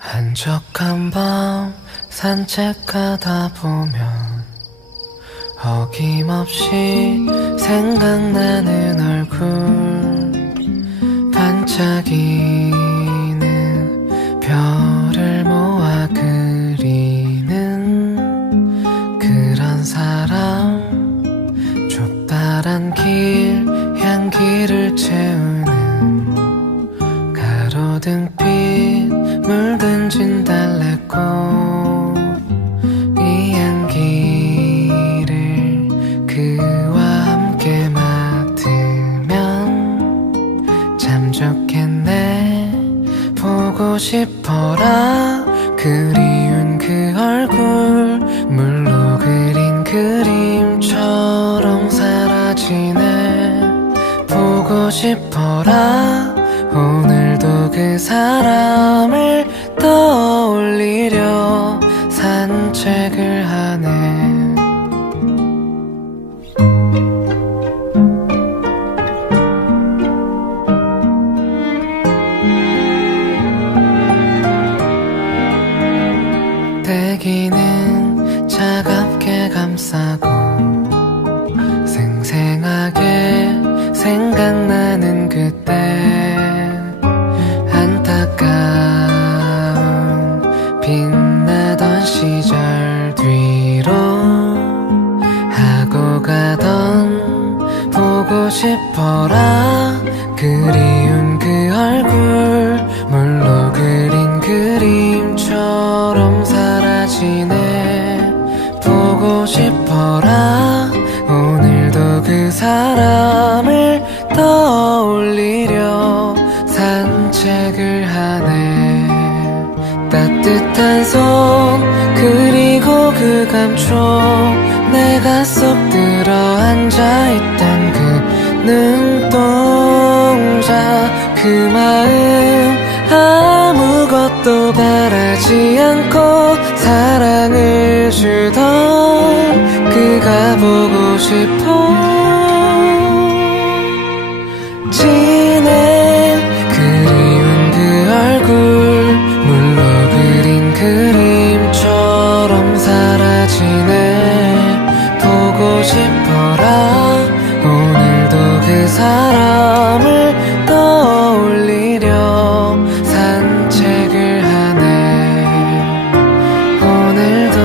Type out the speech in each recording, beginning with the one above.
한적한 밤 산책하다 보면 어김없이 생각나는 얼굴, 반짝이는 별을 모아 그리는 그런 사람, 좁다란 길 향기를 채우는 가로등빛 물든진 달래꽃, 이 향기를 그와 함께 맡으면 참 좋겠네. 보고 싶어라 그리운 그 얼굴, 물로 그린 그림처럼 사라지네. 보고 싶어라 오늘도 그 사람을 떠올리려 산책을 하네. 대기는 차갑게 감싸고 생생하게 생각나는 그때, 안타까운 빛나던 시절 뒤로 하고 가던 보고 싶어라 그리운 그 얼굴, 물로 그린 그림처럼 사라지네. 보고 싶어라 오늘도 그 사람을 떠올리려 산책을 하네. 따뜻한 손 그리고 그 감촉, 내가 쏙 들어 앉아있던 그 눈동자, 그 마음 아무것도 바라지 않고 사랑을 주던 그가 보고 싶어 지네. 그리운 그 얼굴, 물로 그린 그림처럼 사라지네. 보고 싶어라 오늘도 그 사람을 떠올리려 산책을 하네. 오늘도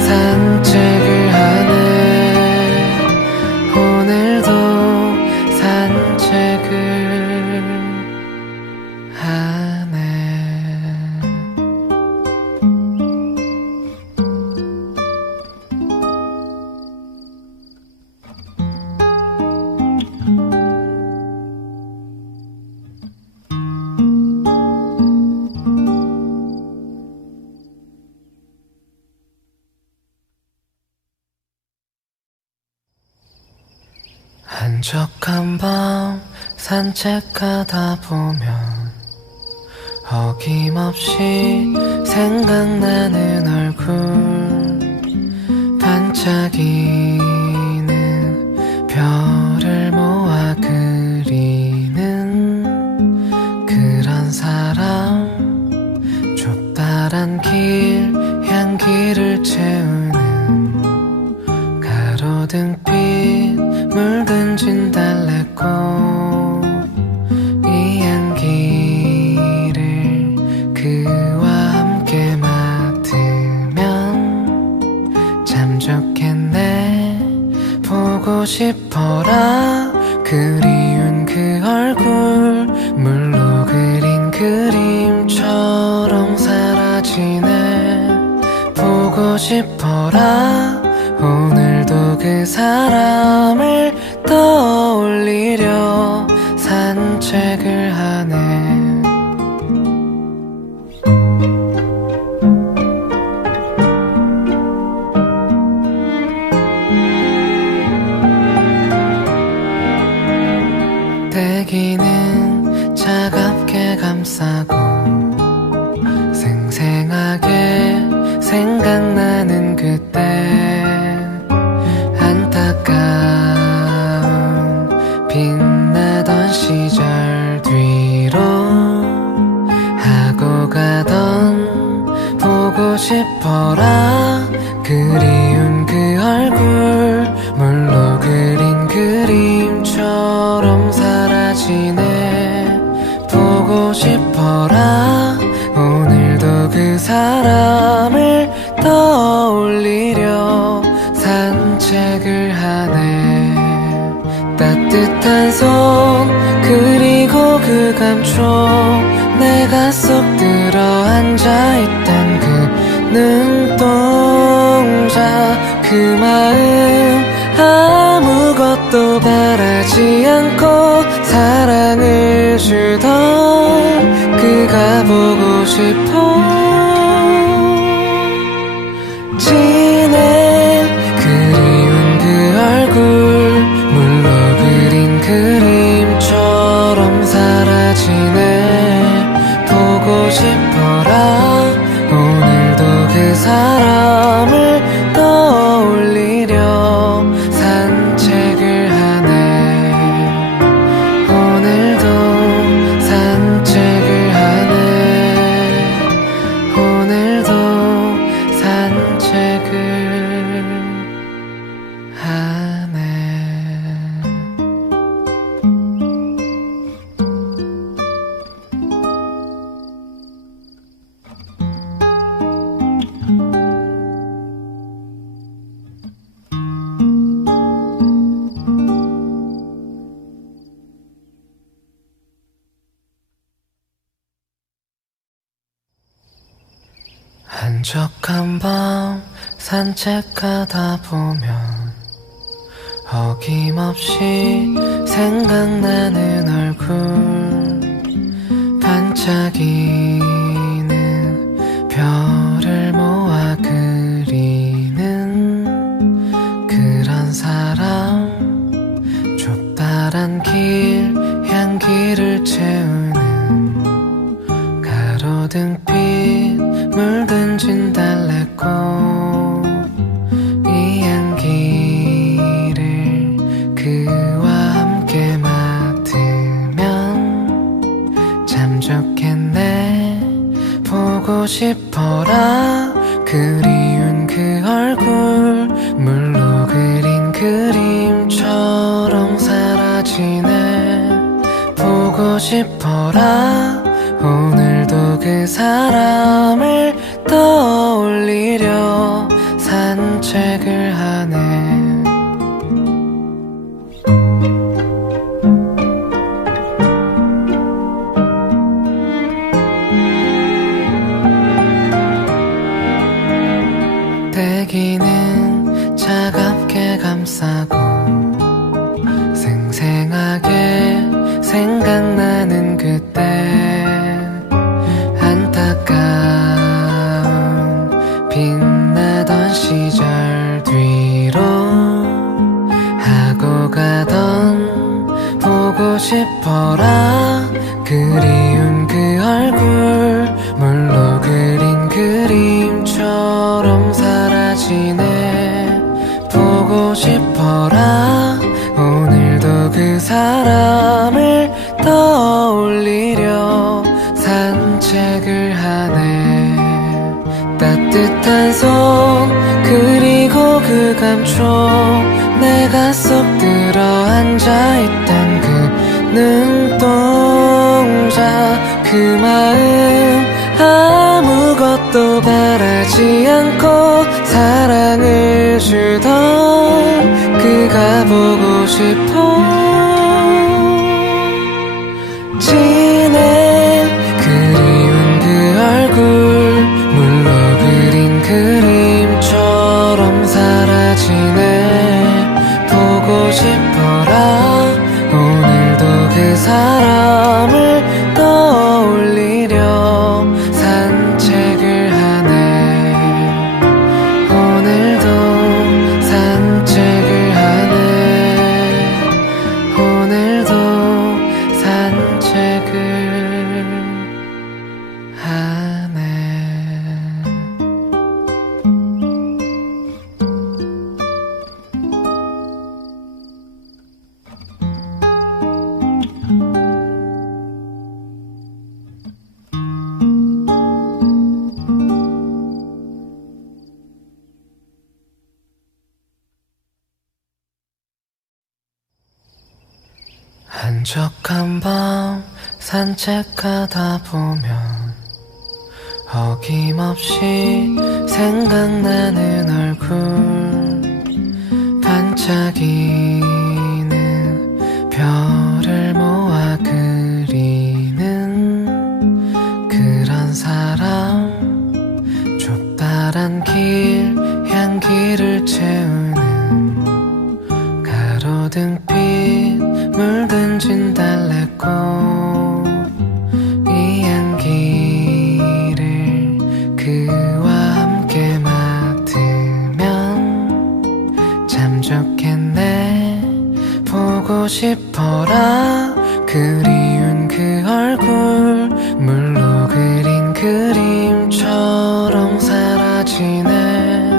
산책을 하네. 오늘도 산책을 하네. 한적한 밤 산책하다 보면 어김없이 생각나는 얼굴, 반짝이는 별을 모아 그리는 그런 사람, 좁다란 길 향기를 채우는 가로등빛 물든진 달래꽃, 이 향기를 그와 함께 맡으면 참 좋겠네. 보고 싶어라 그리운 그 얼굴, 물로 그린 그림처럼 사라지네. 보고 싶어라 오늘도 그 사람을 떠올리려 산책을 하네. 대기는 차갑게 감싸고 생생하게 생각나는 그때, 안타까운 빛나던 시절 뒤로 하고 가던 싶어라. 그리운 그 얼굴 물로 그린 그림처럼 사라지네. 보고 싶어라. 오늘도 그 사람을 떠올리려 산책을 하네. 따뜻한 손 그리고 그 감촉, 내가 쏙 들어 앉아있던 그 눈동자, 그 마음 아무것도 바라지 않고 사랑을 주던 그가 보고 싶어 지네. 그리운 그 얼굴 물로 그린 그림처럼 사라지네. 보고 싶어라. 오늘도 그 사람을 떠올리려 산책을 하네. 오늘도 산책을 하네. 오늘도 산책을 하네. 한적한 밤 산책하다 보면 어김없이 생각나는 얼굴, 반짝이는 별을 모아 그리는 그런 사람. 좁다란 길 향기를 채우는 가로등빛 물든 진달래꽃, 이 향기를 그와 함께 맡으면 참 좋겠네. 보고 싶어라. 그리운 그 얼굴 물로 그린 그림처럼 사라지네. 보고 싶어라. 오늘도 그 사람을 떠올리려 산책을 하네. 대기는 차갑게 감싸고 생생하게 생각나는 그때, 안타까운 빛나던 시절 뒤로 하고 가던 보고 싶어라. 그리운 그 얼굴 물로 그린 그림처럼 사라지네. 보고 싶어라. 오늘도 그 사람을 떠올리려 산책을 하네. 따뜻한 손 그리고 그 감촉, 내가 쏙 들어 앉아있던 그 눈동자, 그 마음 아무것도 바라지 않고 사랑을 주던 그가 보고 싶어 지네. 그리운 그 얼굴 물로 그린 그림처럼 사라지네. 보고 싶어라. 오늘도 그 사람을 떠올리려 산책을 하네. 오늘도 산책을 하네. 한적한 밤 산책하다 보면 어김없이 생각나는 얼굴, 반짝이는 별을 모아 그리는 그런 사람, 좁다란 길 향기를 채우는 가로등빛 물든 진달래꽃, 이 향기를 그와 함께 맡으면 참 좋겠네. 보고 싶어라 그리운 그 얼굴, 물로 그린 그림처럼 사라지네.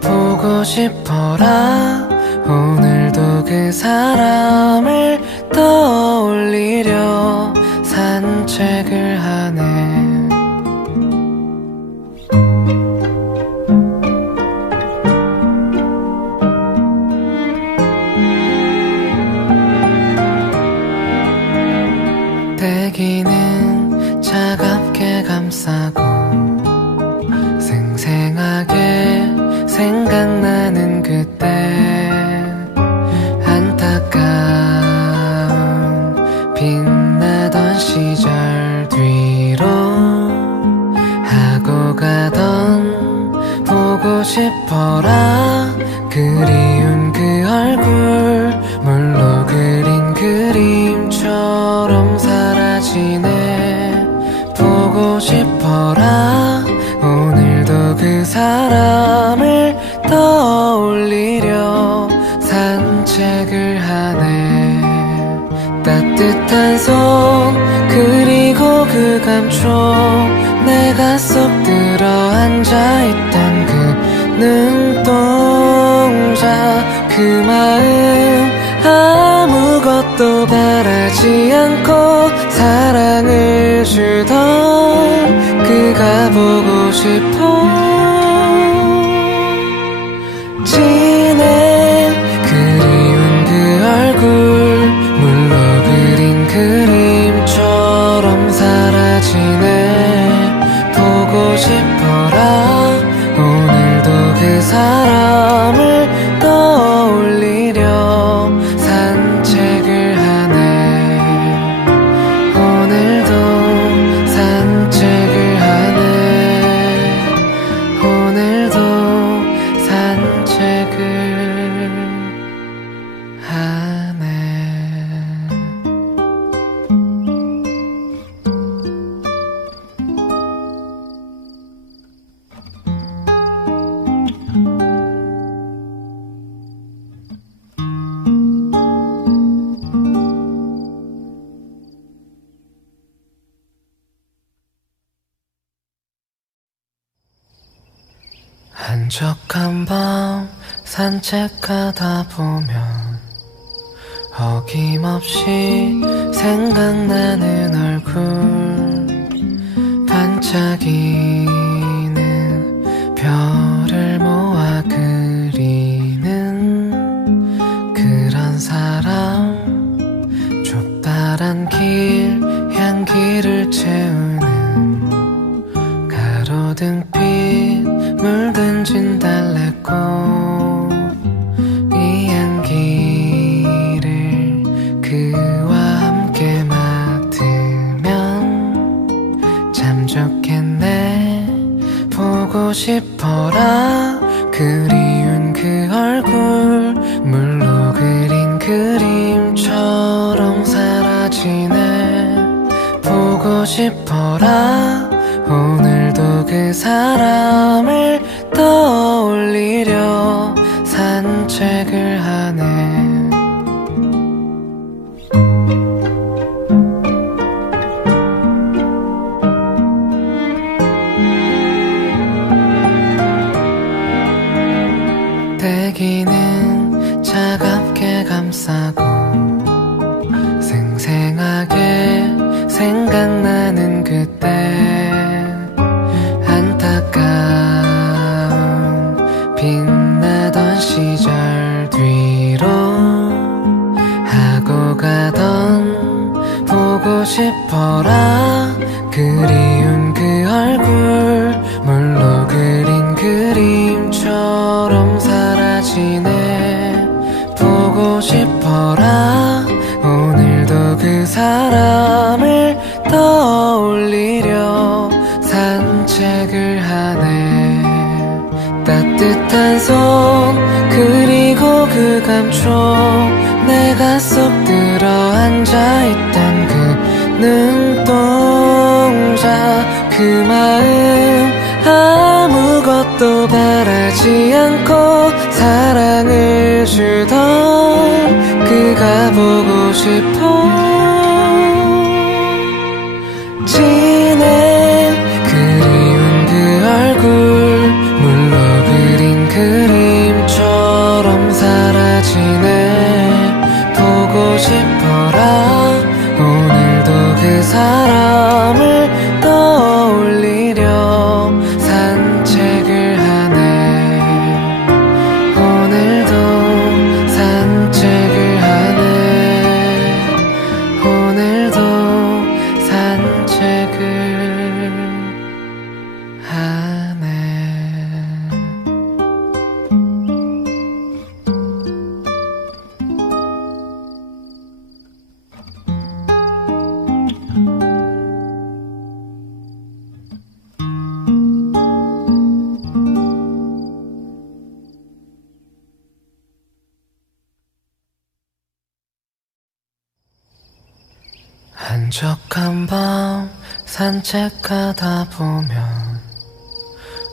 보고 싶어라 오늘도 그 사람을 떠올리려 산책을 하네. 대기는 차갑게 감싸고 생생하게 생각나는 그때, 안타까운 빛나던 시절 뒤로 하고 가던 보고 싶어라 그리운 그 얼굴, 물로 그린 그림처럼 사라지네. 보고 싶어라 오늘도 그 사람을 떠올리려 산책을 하네. 따뜻한 손 그리고 그 감촉, 내가 쏙 들어 앉아있던 그 눈동자, 그 마음 아무것도 바라지 않고 사랑을 주던 그가 보고 싶어 지네. 그리운 그 얼굴, 물로 그린 그림처럼 사라지네. 보고 싶어라 오늘도 그 사람을 떠올리려 산책을 하네. 오늘도 산책을 하네. 오늘도 산책을 하네. 한적한 밤 산책하다 보면 어김없이 생각나는 얼굴, 반짝이는 별을 모아 그리는 그런 사람, 좁다란 길 향기를 채우는 가로등빛 물든 진달래꽃, 이 향기를 그와 함께 맡으면 참 좋겠네. 보고 싶어라 그리운 그 얼굴, 물로 그린 그림처럼 사라지네. 보고 싶어라 오늘도 그 사람을 떠올리려 산책을 하네. 대기는 차갑게 감싸고 생생하게 생각나는 그때, 안타까운 빛나던 시절 뒤로 하고 가던 싶어라. 그리운 그 얼굴 물로 그린 그림처럼 사라지네. 보고 싶어라. 오늘도 그 사람을 떠올리려 산책을 하네. 따뜻한 손 그리고 그 감촉, 내가 쏙 들어 앉아있던 그 눈동자, 그 마음 아무것도 바라지 않고 사랑을 주던 그가 보고 싶어 지네. 그리운 그 얼굴 물로 그린 그림처럼 사라지네. 보고 싶어라. 오늘도 그 사람을 떠올리려 산책을 하네. 오늘도 산책을 하네. 오늘도 산책을 하네. 한적한 밤 산책하다 보면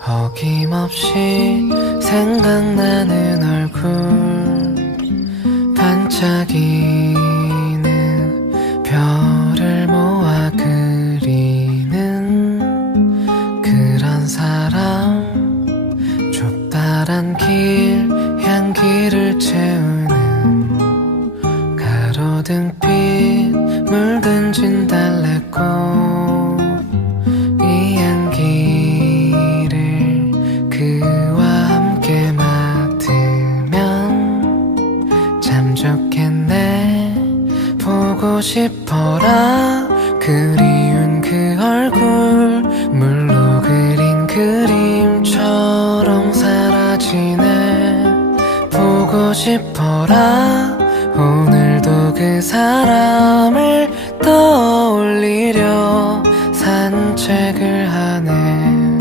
어김없이 생각나는 얼굴, 반짝이는 별을 모아 그리는 그런 사람. 좁다란 길 향기를 채우는 가로등빛 물든 진달래꽃, 이 향기를 그와 함께 맡으면 참 좋겠네. 보고 싶어라. 그리운 그 얼굴 물로 그린 그림처럼 사라지네. 보고 싶어라. 오늘도 그 사람을 떠올리려 산책을 하네.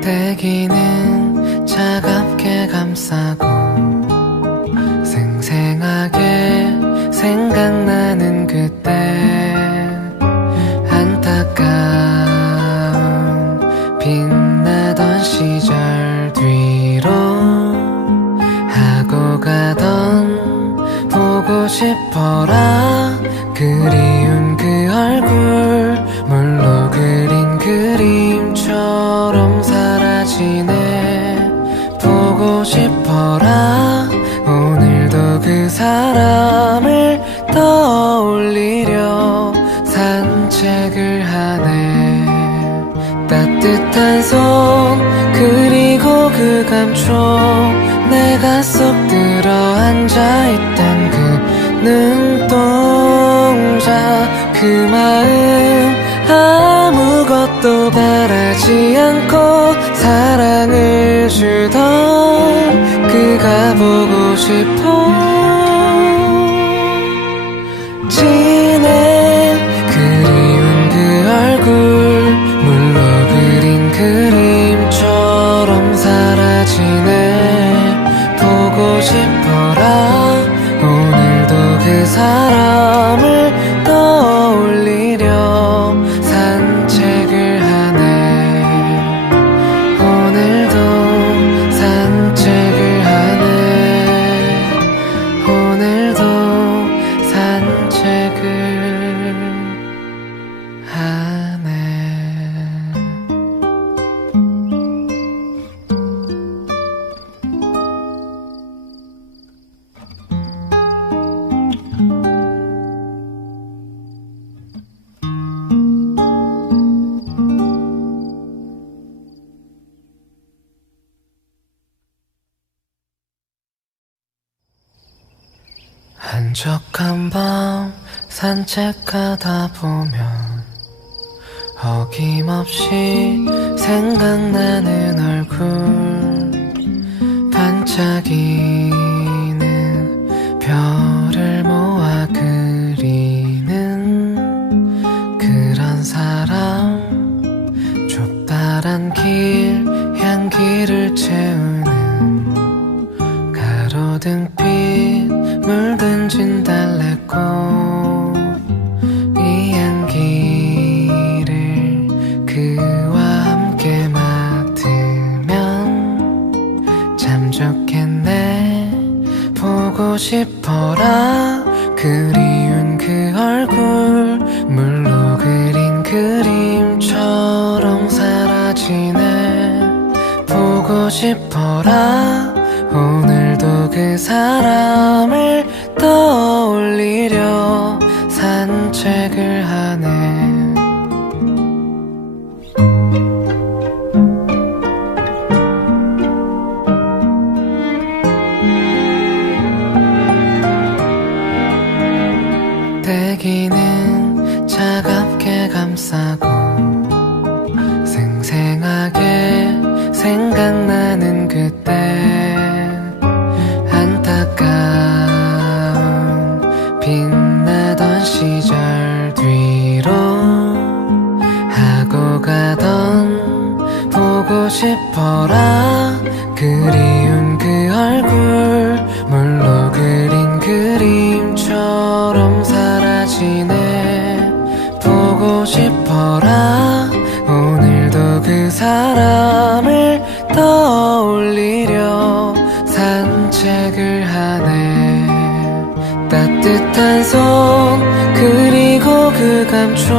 대기는 차갑게 감싸고 생생하게 생각나는 그때, 안타까운 빛나던 시절 뒤로 하고 가던 보고 싶어라. 그리운 그 얼굴 물로 그린 그림처럼 사라지네. 보고 싶어라. 오늘도 그 사람을 떠올리려 산책을 하네. 따뜻한 손 그리고 그 감촉, 내가 쏙 들어 앉아있던 그 눈동자, 그 마음 아무것도 바라지 않고 사랑을 주던 그가 보고 싶어 지네. 그리운 그 얼굴 물로 그린 그림처럼 사라지네. 보고 싶어라. 오늘도 그 사람을 떠올리려 산책을 하네. 오늘도 산책을 하네. 한적한 밤 산책하다 보면 어김없이 생각나는 얼굴, 반짝이는 별을 모아 그리는 그런 사람, 좁다란 길 향기를 채우는 가로등빛 물든 진달래꽃, 이 향기를 그와 함께 맡으면 참 좋겠네. 보고 싶어라 그리운 그 얼굴, 물로 그린 그림처럼 사라지네. 보고 싶어라 오늘도 그 사람을 떠올리려 산책을 하네. 대기는 차갑게 감싸고 생생하게 생각나는 그때, 안타까운 빛나던 시절 뒤로 하고 가던 보고 싶어라 그리운 그 얼굴, 물로 그린 그림처럼 사라지네. 보고 싶어라 오늘도 그 사람을 떠올리려 산책을 하네. 따뜻한 손 그리고 그 감촉,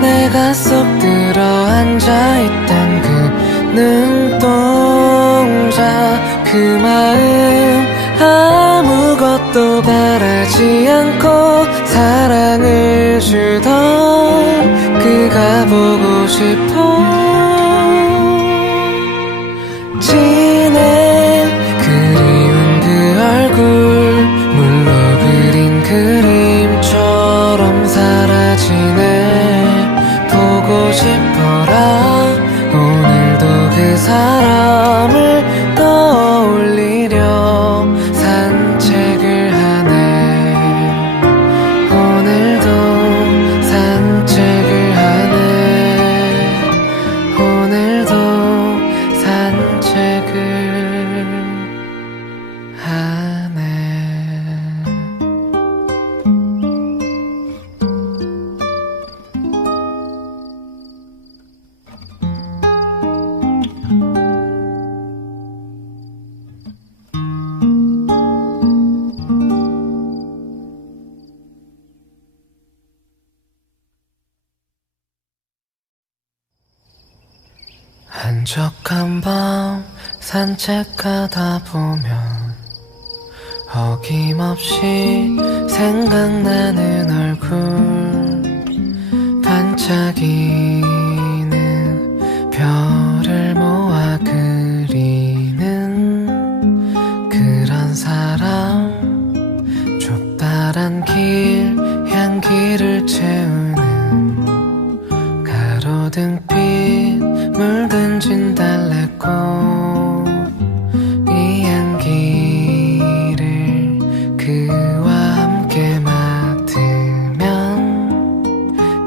내가 쏙 들어 앉아있던 그 눈동자, 그 마음 아무것도 바라지 않고 사랑을 주던 그가 보고 싶어 지네. 그리운 그 얼굴, 물로 그린 그림처럼 사라지네. 보고 싶어라 오늘도 그 사람을 떠올리려 산책을 하네. 오늘도 산책을 하네. 오늘도 산책을 하네. 한적한 밤 산책하다 보면 어김없이 생각나는 얼굴, 반짝이는 별을 모아 그리는 그런 사람, 좁다란 길 향기를 채우는 가로등빛 물든 진달래꽃, 이 향기를 그와 함께 맡으면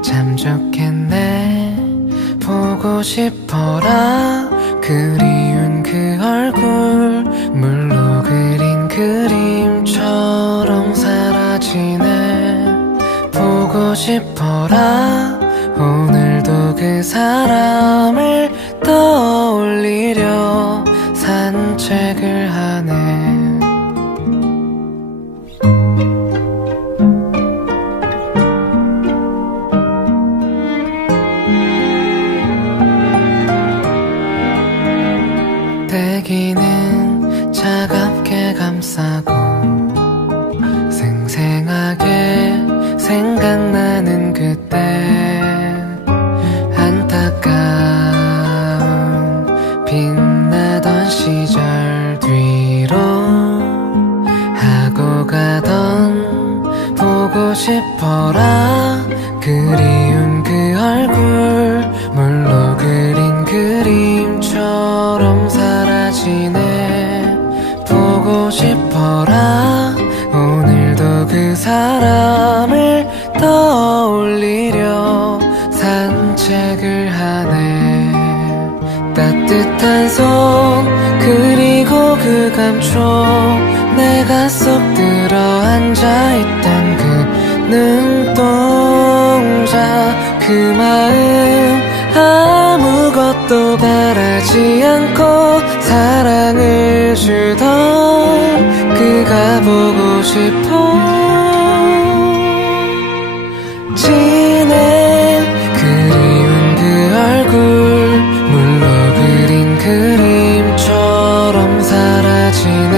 참 좋겠네. 보고 싶어라 그리운 그 얼굴, 물로 그린 그림처럼 사라지네. 보고 싶어라 오늘도 그 사람을 떠올리려 산책을 하네. 대기는 차갑게 감싸고 생생하게 생각나는 그때, 안타까운 빛나던 시절 뒤로 하고 가던 싶어라. 그리운 그 얼굴 물로 그린 그림처럼 사라지네. 보고 싶어라. 오늘도 그 사람을 떠올리려 산책을 하네. 따뜻한 손 그리고 그 감촉, 내가 쏙 들어 앉아있던 그 눈동자, 그 마음 아무것도 바라지 않고 사랑을 주던 그가 보고 싶어. 지내 그리운 그 얼굴 물로 그린 그림처럼 사라지네.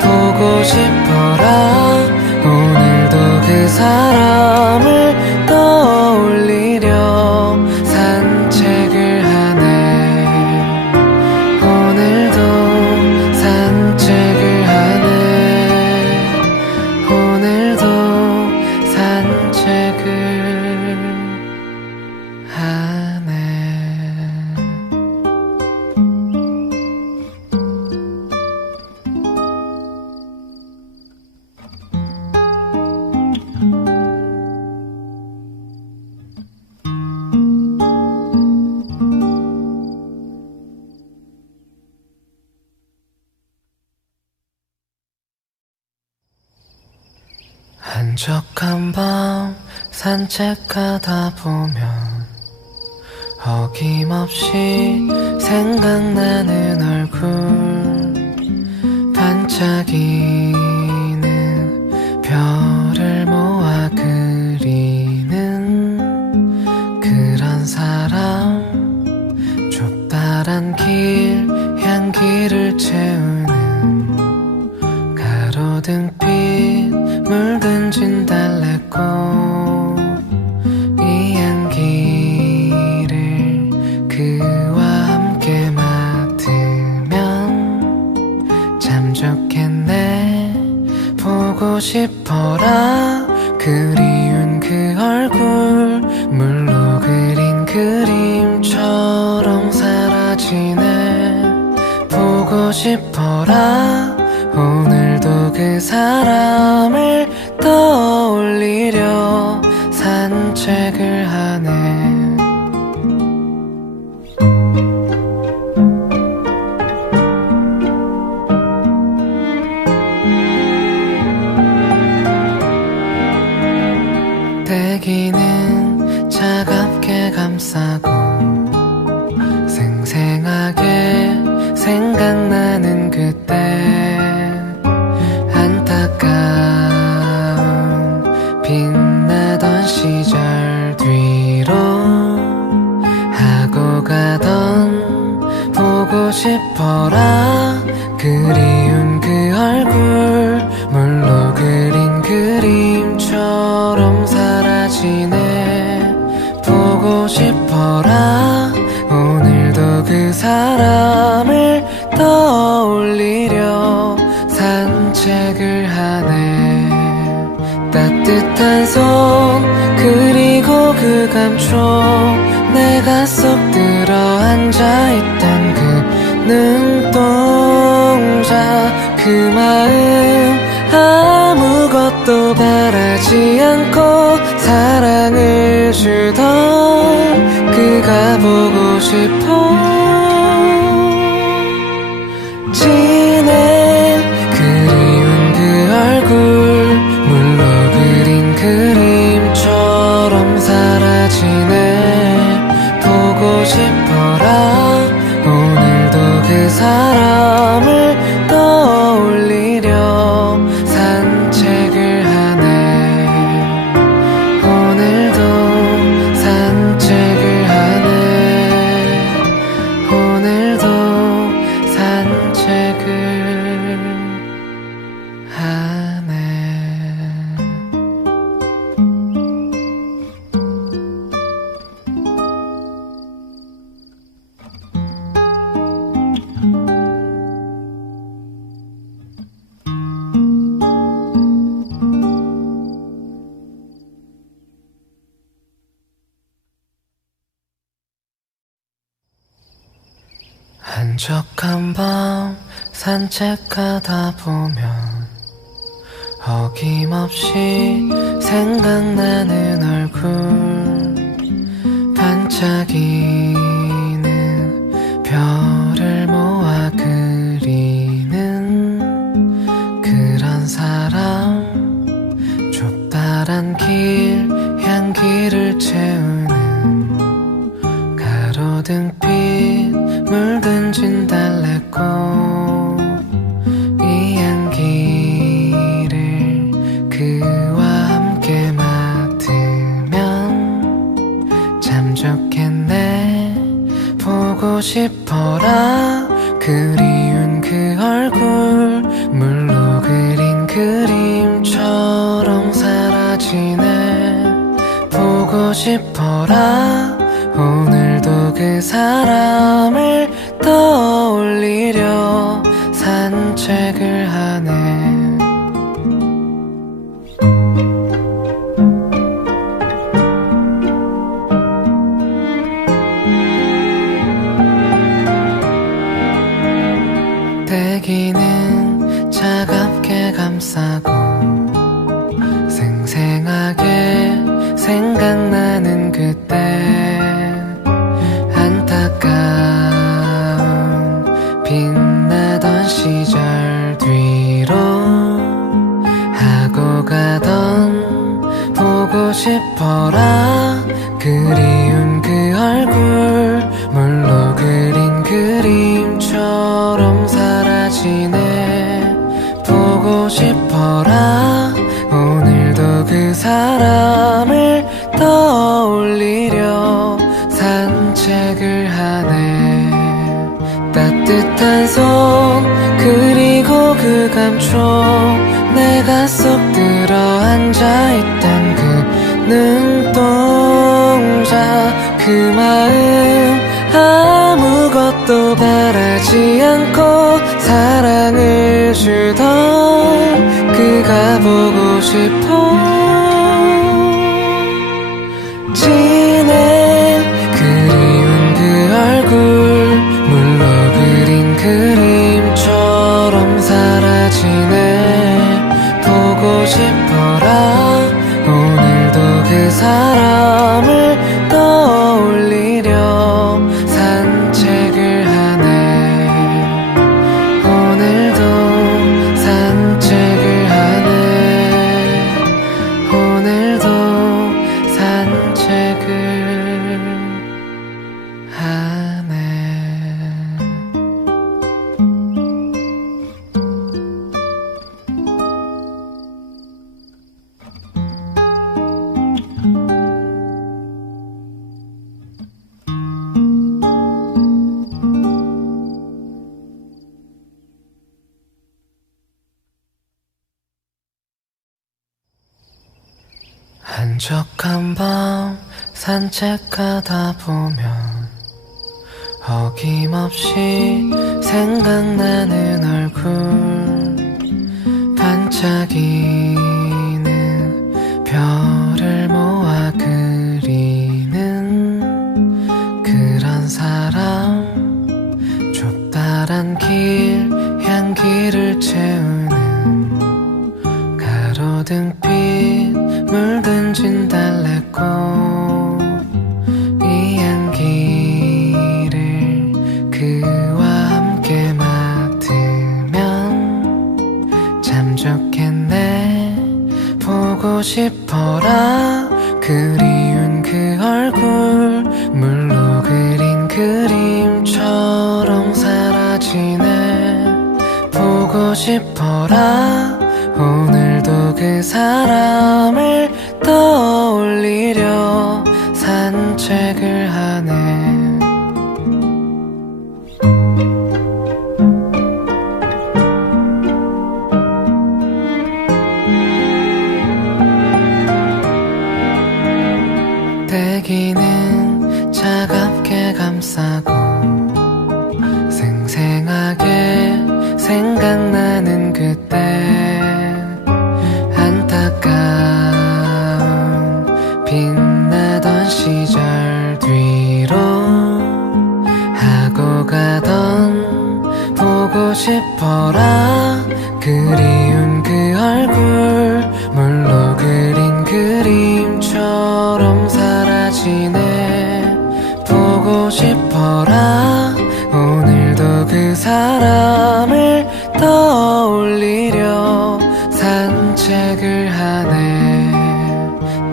보고 싶어라. 오늘도 그 사람을 떠올리려 산책을 하네. 오늘도 산책을 하네. 오늘도 산책을 하네. 한적한 밤 산책하다 보면 어김없이 생각나는 얼굴, 반짝이는 별을 모아 그리는 그런 사람. 좁다란 길 향기를 채우는 가로등빛 물든진 달래꽃, 이 향기를 그와 함께 맡으면 참 좋겠네. 보고 싶어라. 그리운 그 얼굴 물로 그린 그림처럼 사라지네. 보고 싶어라. 오늘도 그 사람을 떠올리려 산책을 하네. 대기는 차갑게 감싸고 생생하게 생각나는 그때, 안타까운 빛나던 시절 뒤로 하고 가던 보고 싶어라. 그리운 그 얼굴 물로 그린 그림처럼 사라지네. 보고 싶어라. 오늘도 그 사람을 떠올리려 산책을 하네. 따뜻한 손 그리고 그 감촉, 내가 쏙 들어 앉아있던 그 눈동자, 그 마음 아무것도 바라지 않고 사랑을 주던 그가 보고 싶어. 지내 그리운 그 얼굴 물로 그린 그림처럼 사라지네. 보고 싶어라. 오늘도 그 사람을 떠올리려 산책을 하네. 오늘도 산책을 하네. 오늘도 산책을 하네. 한적한 밤 산책하다 보면 어김없이 생각나는 얼굴, 반짝이는 별을 모아 그리는 그런 사람, 좁다란 길 향기를 채우는 가로등빛 물든진 달래꽃, 이 향기를 그와 함께 맡으면 참 좋겠네. 보고 싶어라 그리운 그 얼굴, 물로 그린 그림처럼 사라지네. 보고 싶어라 오늘도 그 사람을 떠올리려 산책을 하네. 대기는 차갑게 감싸고 생생하게 생각나는 그때, 안타까운 빛나던 시절 뒤로 하고 가던 보고 싶어라 그리운 그 얼굴, 물로 그린 그림처럼 사라지네. 보고 싶어라 오늘도 그 사람을 떠올리려 산책을 하네. 따뜻한 손 그리고 그 감촉, 내가 쏙 들어 앉아있던 그 눈동자, 그 마음 아무것도 바라지 않고 사랑을 주던 그가 보고 싶어 지네. 그리운 그 얼굴, 물로 그린 그림처럼 사라지네. 보고 싶어라 오늘도 그 사람을 떠올리려 산책을 하네. 오늘도 산책을 하네. 오늘도 산책을 하네. 한적한 밤 산책하다 보면 어김없이 생각나는 얼굴, 반짝이는 별을 모아 그리는 그런 사람, 좁다란 길 향기를 채우는 가로등빛 물든진 달래꽃, 이 향기를 그와 함께 맡으면 참 좋겠네. 보고 싶어라 그리운 그 얼굴, 물로 그린 그림처럼 사라지네. 보고 싶어라 오늘도 그 사람을 떠올리려 산책을 하네. 대기는 차갑게 감싸고 생생하게 생각나는 그때, 안타까운 빛나던 시절 뒤 보고 싶어라. 그리운 그 얼굴 물로 그린 그림처럼 사라지네. 보고 싶어라. 오늘도 그 사람을 떠올리려 산책을 하네.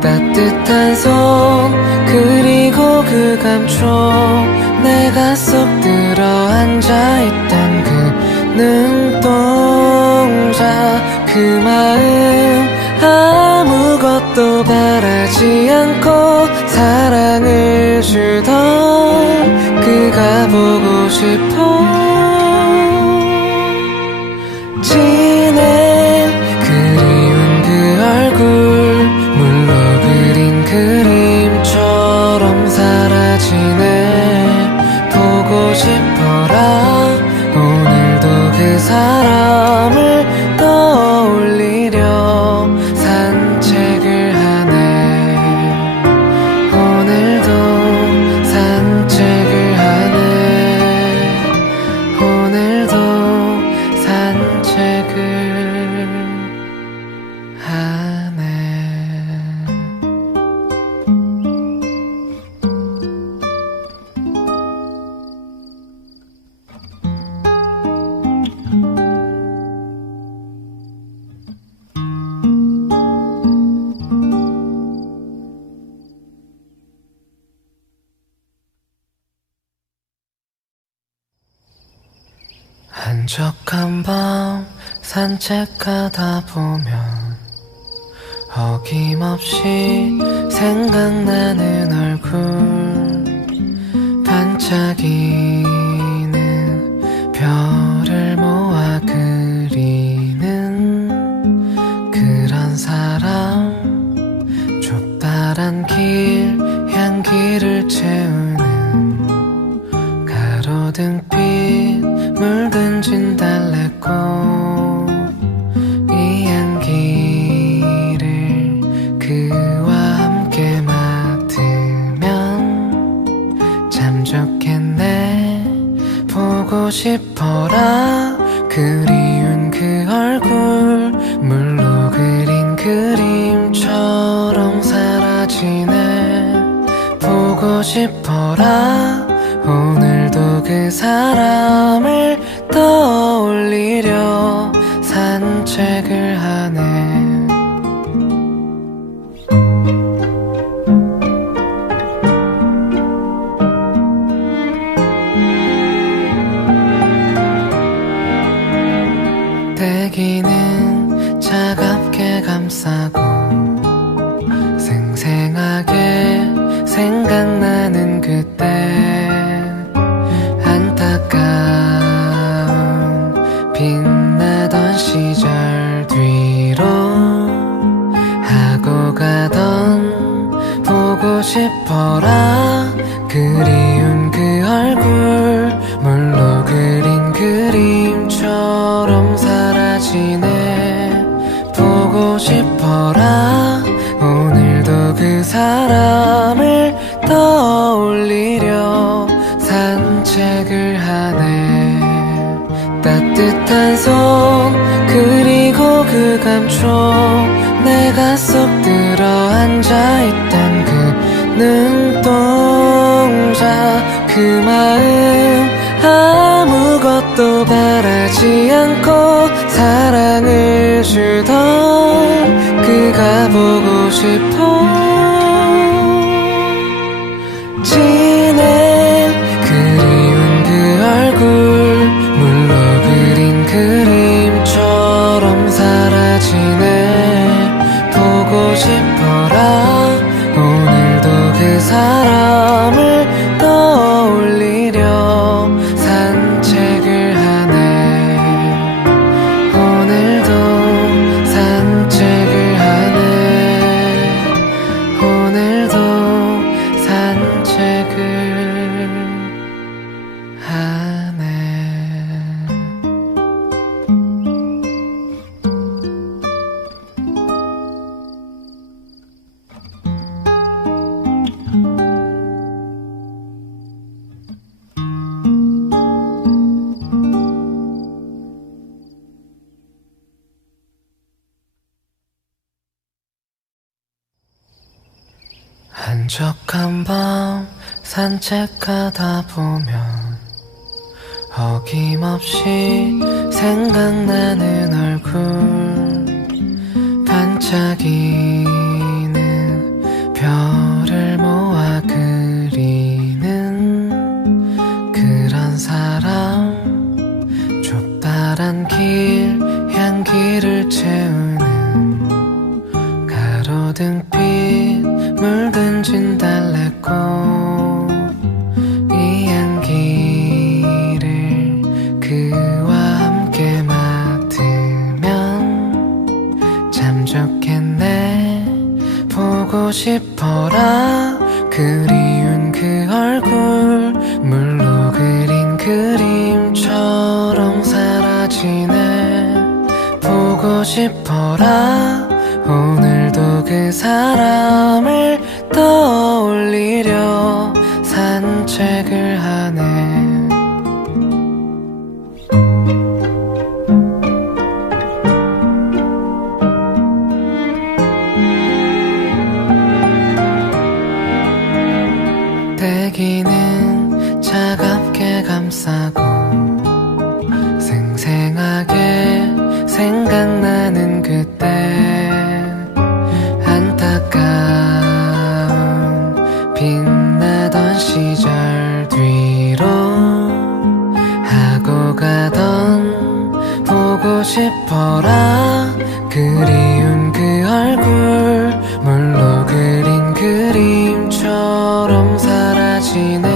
따뜻한 손 그리고 그 감촉, 내가 쏙 들어 앉아있던 그 눈동자, 그 마음 아무것도 바라지 않고 사랑을 주던 그가 보고 싶어 지네. 그리운 그 얼굴 물로 그린 그림처럼 사라지네. 보고 싶어라. 오늘도 그 사람을 떠올리려 산책을 하네. 오늘도 산책을 하네. 오늘도 산책을 하네. 한적한 밤 산책하다 보면 어김없이 생각나는 얼굴, 반짝이는 별을 모아 그리는 그런 사람. 좁다란 길 향기를 채우는 가로등빛 물든 진달래꽃, 이 향기를 그와 함께 맡으면 참 좋겠네. 보고 싶어라. 그리운 그 얼굴 물로 그린 그림처럼 사라지네. 보고 싶어라. 오늘도 그 사람을 떠올리려 산책을 하네. 대기는 차갑게 감싸고 생생하게 생각나는 그때, 안타까운 빛나던 시절 뒤로 하고 가던 보고 싶어라. 그리운 그 얼굴 물로 그린 그림처럼 사라지네. 보고 싶어라. 오늘도 그 사람을 떠올리려 산책을 하네. 따뜻한 손 그리고 그 감촉, 내가 쏙 들어 앉아있던 그 눈동자, 그 마음 아무것도 바라지 않고 사랑을 주던 그가 보고 싶어 지네. 그리운 그 얼굴 물로 그린 그림처럼 사라지네. 보고 싶어라. 오늘도 그 사람을 떠올리려 산책을 하네. 오늘도 산책을 하네. 한적한 밤 산책하다 보면 어김없이 생각나는 얼굴, 반짝이는 별을 모아 그리는 그런 사람, 좁다란 길 향기를 채우는 가로등빛 물든 진달래꽃, 이 향기를 그와 함께 맡으면 참 좋겠네. 보고 싶어라 그리운 그 얼굴, 물로 그린 그림처럼 사라지네. 보고 싶어라 오늘도 그 사람을 떠올리려 산책을 하네. 대기는 차갑게 감싸고 생생하게 생각나는 그때, 안타까운 빛나던 시절 뒤로 하고 가던, 보고 싶어라 그리운 그 얼굴, 물로 그린 그림처럼 사라지네.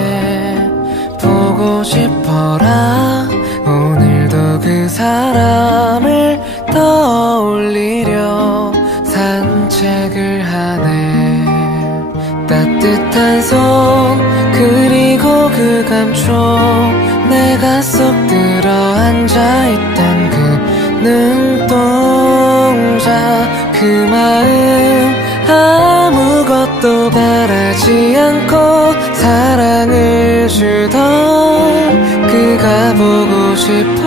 보고 싶어라 오늘도 그 사람을 떠올리려 산책을 하네. 따뜻한 손 그리고 그 감촉, 내가 쏙 들어 앉아있던 그 눈동자, 그 마음 아무것도 바라지 않고 사랑을 주던 그가 보고 싶어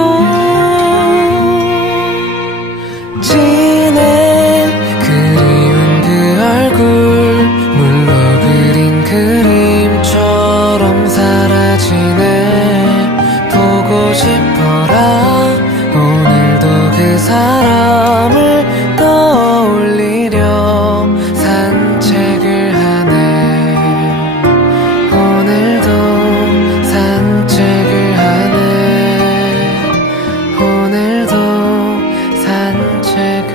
지네. 그리운 그 얼굴, 물로 그린 그림처럼 사라지네. 보고 싶어라 오늘도 그 사람을 떠올리려 산책을 하네. 오늘도 산책을 하네. 오늘도 산책을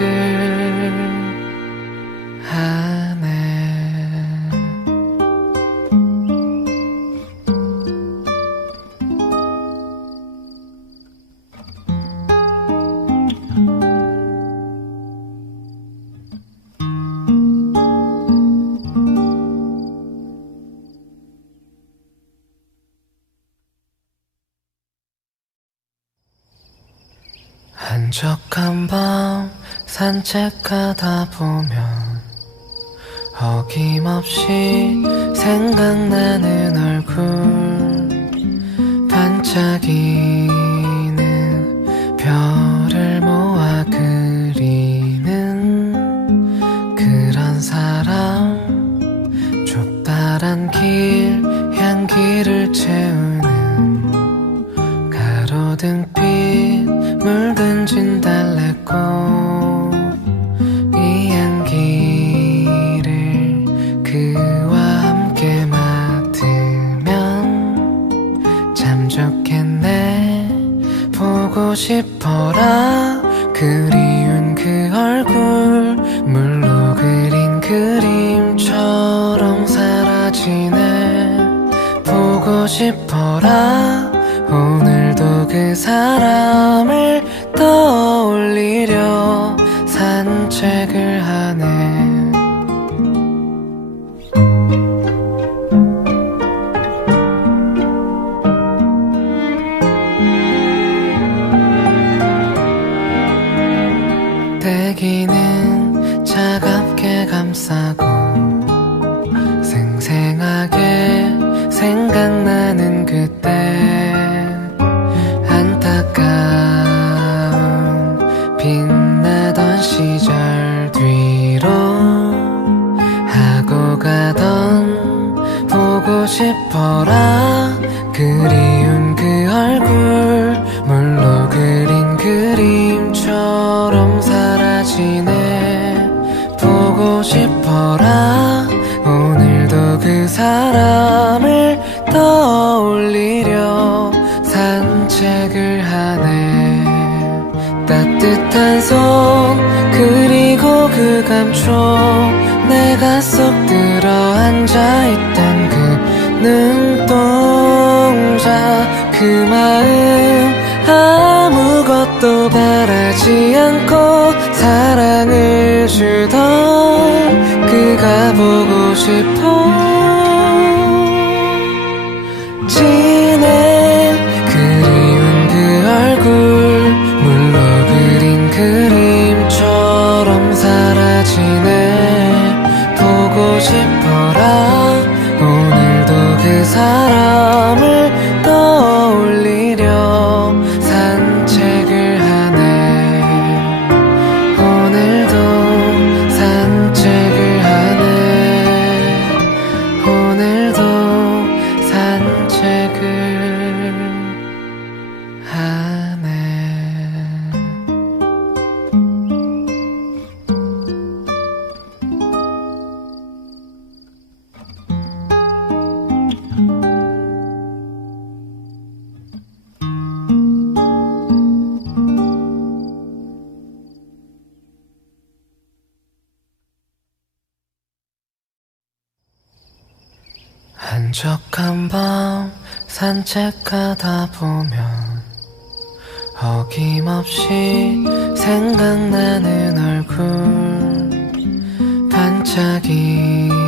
하네. 한적한 밤 산책하다 보면 어김없이 생각나는 얼굴, 반짝이는 별을 모아 그리는 그런 사람, 좁다란 길 향기를 채우는 가로등빛 물든 진달래꽃, 이 향기를 그와 함께 맡으면 참 좋겠네. 보고 싶어라 그리운 그 얼굴, 물로 그린 그림처럼 사라지네. 보고 싶어라 오늘도 그 사람을 떠올리려 산책을 하네. 대기는 차갑게 감싸고 생생하게 생각나는 그때, 안타까운 빛나던 시절 뒤로 따뜻한 손 그리고 그 감촉 내가 쏙 들어 앉아있던 그 눈동자 그 마음 아무것도 바라지 않고 사랑을 주던 그가 보고 싶어 지내 그리운 그 얼굴 물로 그린 그림처럼 사라지네 보고 싶어라 오늘도 그 사람을 떠올리려 산책을 하네 오늘도 산책을 하네 오늘도 산책을 하네 한적한 밤 산책하다 보면 어김없이 생각나는 얼굴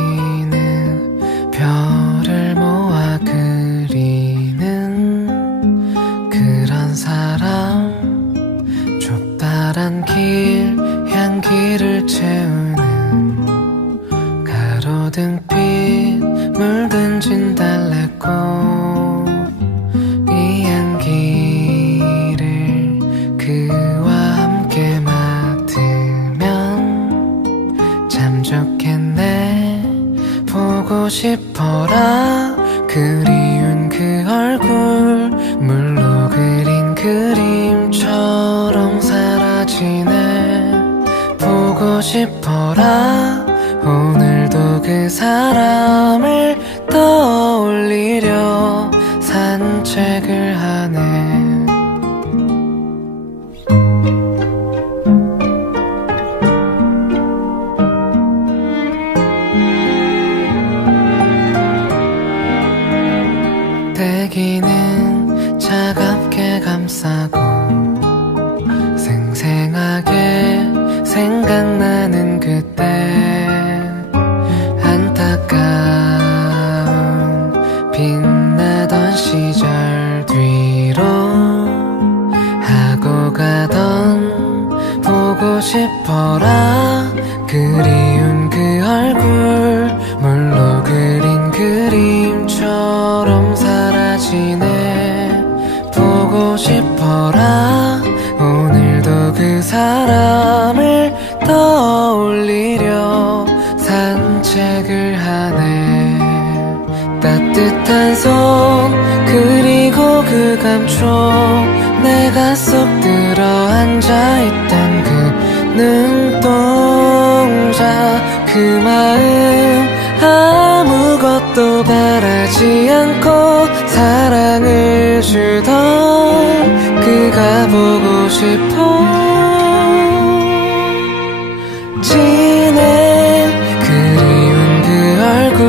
반짝이는 별을 모아 그리는 그런 사람 좁다란 길 향기를 채우는 가로등빛 물든 진달래꽃 이 향기를 그와 함께 맡으면 참 좋겠네 보고 싶어라 그리운 그 얼굴 물로 그린 그림처럼 사라지네 보고 싶어라 오늘도 그 사람을 떠올리려 산책을 하네 대기는 차갑게 감싸고 생생하게 생각나는 그때 안타까운 빛나던 시절 뒤로 하고 가던 보고 싶어라 그리운 그 얼굴 물로 그린 그림처럼 사라지네 보고 싶어라 오늘도 그 사람을 떠올리려 산책을 하네 따뜻한 손 그리고 그 감촉 내가 쏙 들어 앉아있던 그 눈동자 그 마음 아무것도 바라지 않고 사랑을 주던 그가 보고 싶어 지내 그리운 그 얼굴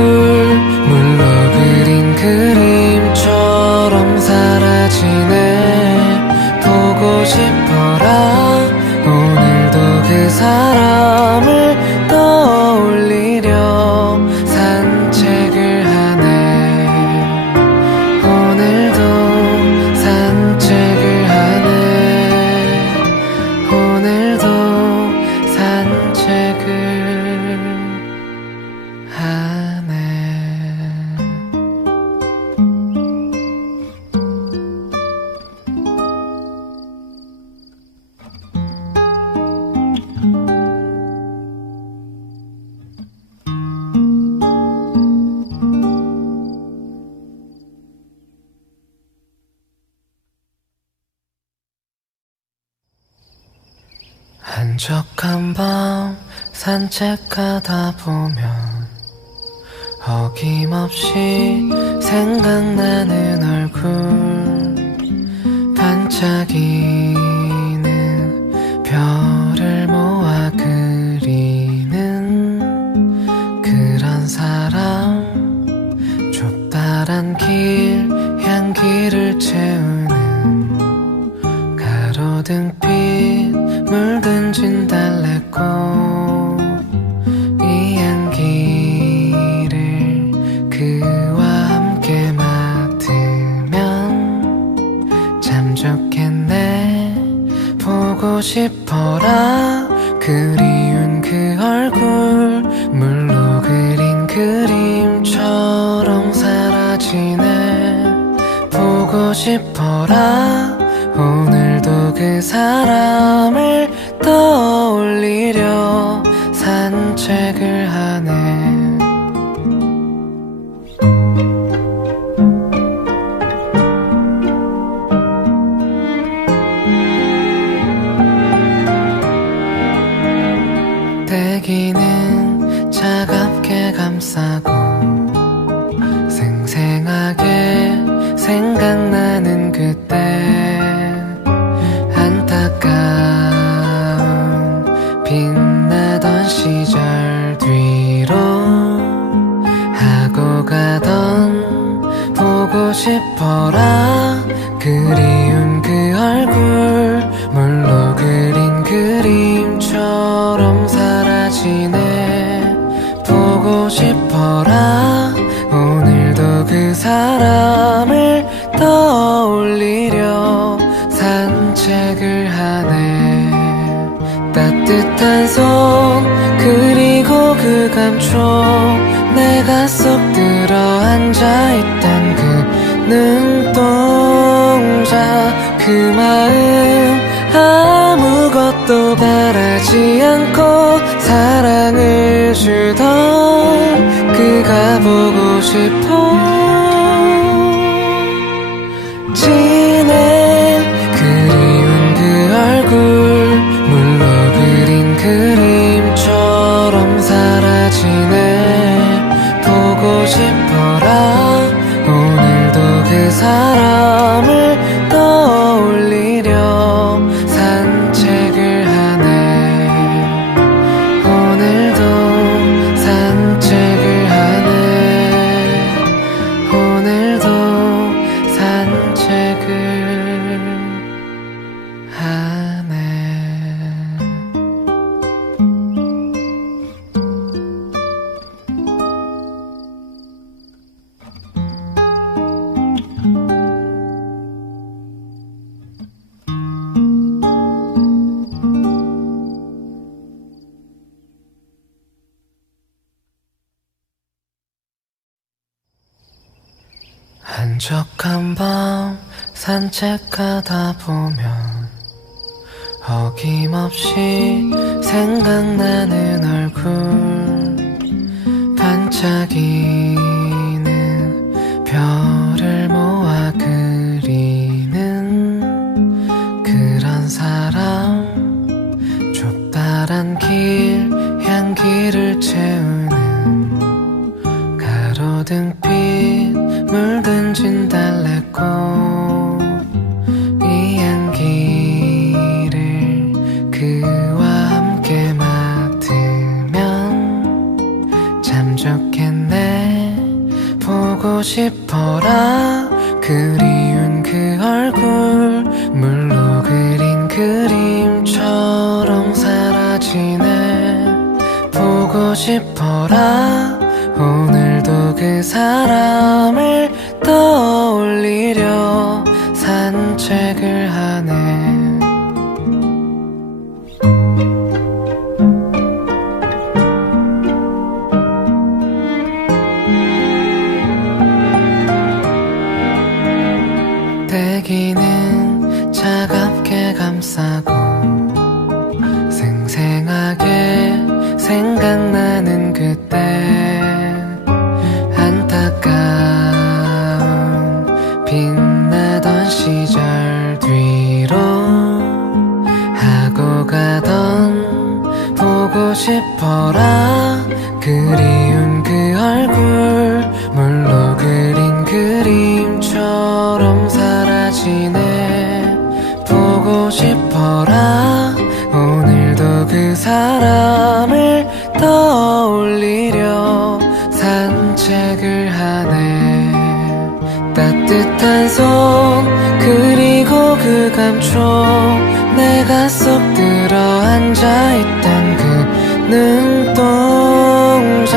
물로 그린 그림처럼 사라지네 보고 싶어라 오늘도 그 사람을 떠올리려 산책을 하네 오늘도 산책을 하네 오늘도 산책을 하네 한적한 밤 산책하다 보면 어김없이 생각나는 얼굴 반짝이는 별을 모아 그리는 그런 사람, 좁다란 길 향기를 채우는 가로등빛 물든 진달래꽃, 이 향기를 그와 함께 맡으면 참 좋겠네. 보고 싶어라 그리운 그 얼굴, 물로 그린 그림처럼 사라지네. 보고 싶어라 오늘도 그 사람을 떠올리려 산책을 하네. 대기는 차갑게 감싸고 생생하게 생각나는 그때, 안타까운 빛나던 시절 뒤로 하고 가던 보고 싶어라 그리운 그 얼굴, 물로 그린 그림처럼 사라지네. 보고 싶어라 오늘도 그 사람을 떠올리려 산책을 하네. 따뜻한 손 그리고 그 감촉, 내가 쏙 들어 앉아있던 그 눈동자, 그 마음 아무것도 바라지 않고 사랑을 주던 그가 보고 싶어 지네. 그리운 그 얼굴, 물로 그린 그림처럼 사라지네. 보고 싶어라 오늘도 그 사람을 떠올리려 산책을 하네. 오늘도 산책을 하네. 오늘도 산책을 하네. 한적한 밤 산책하다 보면 어김없이 생각나는 얼굴, 반짝이는 별을 모아 그리는 그런 사람, 좁다란 길 향기를 채우는 가로등빛 물든 진달래꽃, 이 향기를 그와 함께 맡으면 참 좋겠네. 보고 싶어라 그리운 그 얼굴, 물로 그린 그림처럼 사라지네. 보고 싶어라 오늘도 그 사람을 떠올리려 산책을 하네. 대기는 차갑게 감싸고 생생하게 생각나는 그때, 안타까운 빛나던 시절 뒤로 하고 가던 보고 싶어라 그리운 그 얼굴, 물로 그린 그림처럼 사라지네. 보고 싶어라 그 사람을 떠올리려 산책을 하네. 따뜻한 손 그리고 그 감촉 내가 쏙 들어 앉아있던 그 눈동자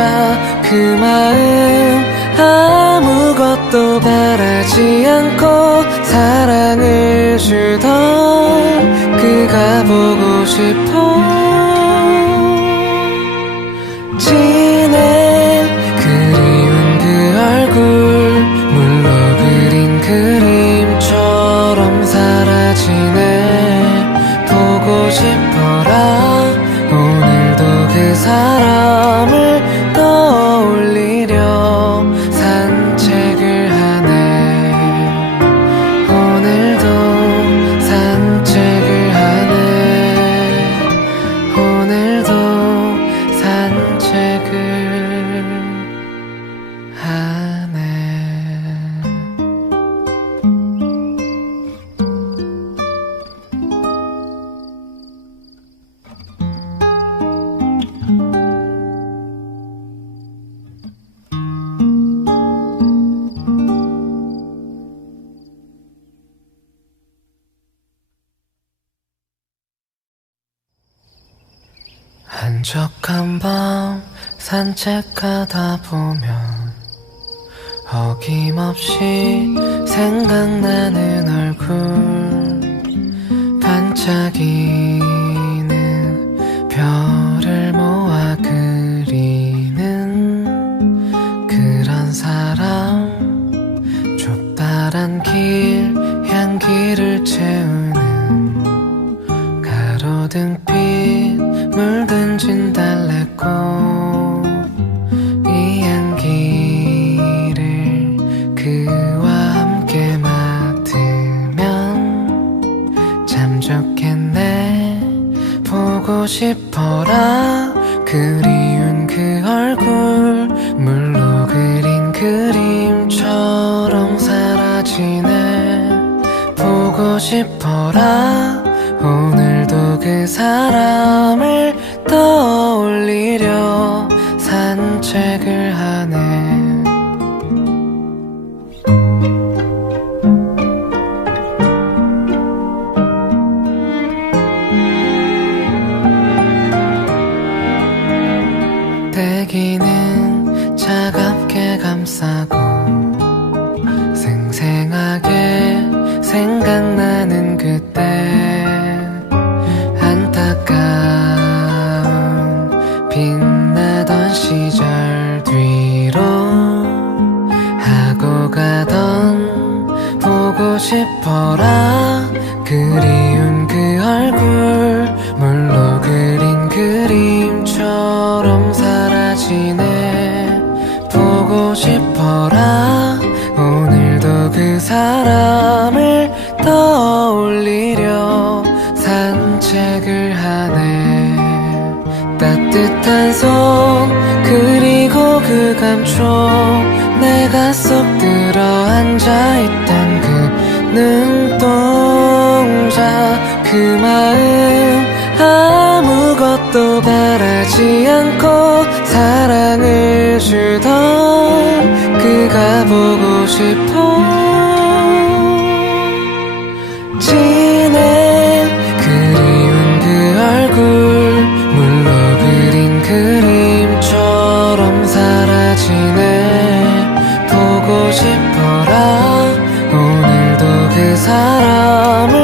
그 마음 아무것도 바라지 않고 사랑을 주던 그가 보고 싶어. 지내 그리운 그 얼굴 물로 그린 그림처럼 사라지네. 보고 싶어라 오늘도 그 사람을 떠올리려 산책을 하네. 오늘도 산책을 하네. 오늘도 산책을 하네. 한적한 밤 산책하다 보면 어김없이 생각나는 얼굴 반짝이는 별을 모아 그리는 그런 사람. 좁다란 길 향기를 채우는 가로등빛 물든진 달래꽃 이 향기를 그와 함께 맡으면 참 좋겠네. 보고 싶어라 그리운 그 얼굴 물로 그린 그림처럼 사라지네. 보고 싶어라 오늘도 그 사람을 떠올리려 산책을 하네. 대기는 차갑게 감싸고 생생하게 생각나는 그때 안타까운 빛나던 시절 뒤로 하고 가던 보고 싶어라 그리운 그 얼굴 물로 그린 그림처럼 사라지네. 보고 싶어라 오늘도 그 사람을 떠올리려 산책을 하네. 따뜻한 손 그리고 그 감촉 내가 쏙 들어 앉아있던 그 눈동자 그 마음 아무것도 바라지 않고 사랑을 주던 그가 보고 싶어. 지내 그리운 그 얼굴 물로 그린 그림처럼 사라지네. 보고 싶어라 오늘도 그 사람을